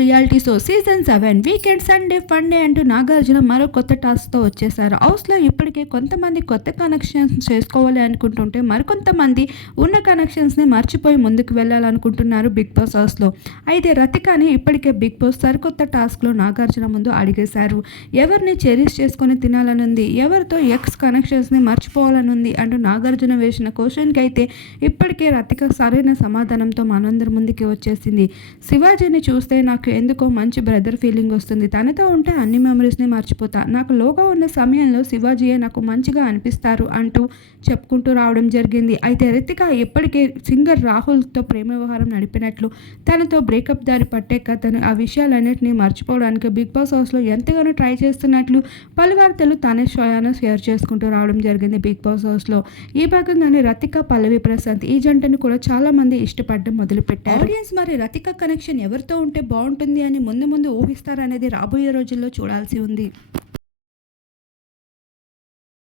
Reality show season 7 weekend Sunday fun day అంటూ నాగార్జున మరో కొత్త టాస్క్తో వచ్చేసారు. హౌస్లో ఇప్పటికే కొంతమంది కొత్త కనెక్షన్స్ చేసుకోవాలి అనుకుంటుంటే మరికొంతమంది ఉన్న కనెక్షన్స్ని మర్చిపోయి ముందుకు వెళ్ళాలనుకుంటున్నారు బిగ్ బాస్ హౌస్లో. అయితే రతికాని ఇప్పటికే బిగ్ బాస్ సరికొత్త టాస్క్లో నాగార్జున ముందు అడిగేశారు. ఎవరిని చెరీస్ చేసుకొని తినాలనుంది, ఎవరితో ఎక్స్ కనెక్షన్స్ని మర్చిపోవాలనుంది అంటూ నాగార్జున వేసిన క్వశ్చన్కి అయితే ఇప్పటికే రతిక సరైన సమాధానంతో మనందరి ముందుకి వచ్చేసింది. శివాజీని చూస్తే నాకు ఎందుకో మంచి బ్రదర్ ఫీలింగ్ వస్తుంది. తనతో ఉంటే అన్ని మెమరీస్ని మర్చిపోతా. నాకు లోగా ఉన్న సమయంలో శివాజీయే నాకు మంచిగా అనిపిస్తారు అంటూ చెప్పుకుంటూ రావడం జరిగింది. అయితే రితిక ఇప్పటికే సింగర్ రాహుల్తో ప్రేమ వ్యవహారం నడిపినట్లు, తనతో బ్రేకప్ దారి పట్టాక తను ఆ విషయాలన్నింటినీ మర్చిపోవడానికి బిగ్ బాస్ హౌస్లో ఎంతగానో ట్రై చేస్తున్నట్లు పలు వార్తలు తనే స్వయాన షేర్ చేసుకుంటూ రావడం జరిగింది బిగ్ బాస్ హౌస్లో. ఈ భాగంగానే రతిక, పల్లవి ప్రశాంత్ ఈ జంటను కూడా చాలా మంది ఇష్టపడడం మొదలుపెట్టారు. ఆడియన్స్ మరి రతిక కనెక్షన్ ఎవరితో ఉంటే బాగుంటుంది అని ముందు ఊహిస్తారనేది రాబోయే రోజుల్లో చూడాల్సి ఉంది.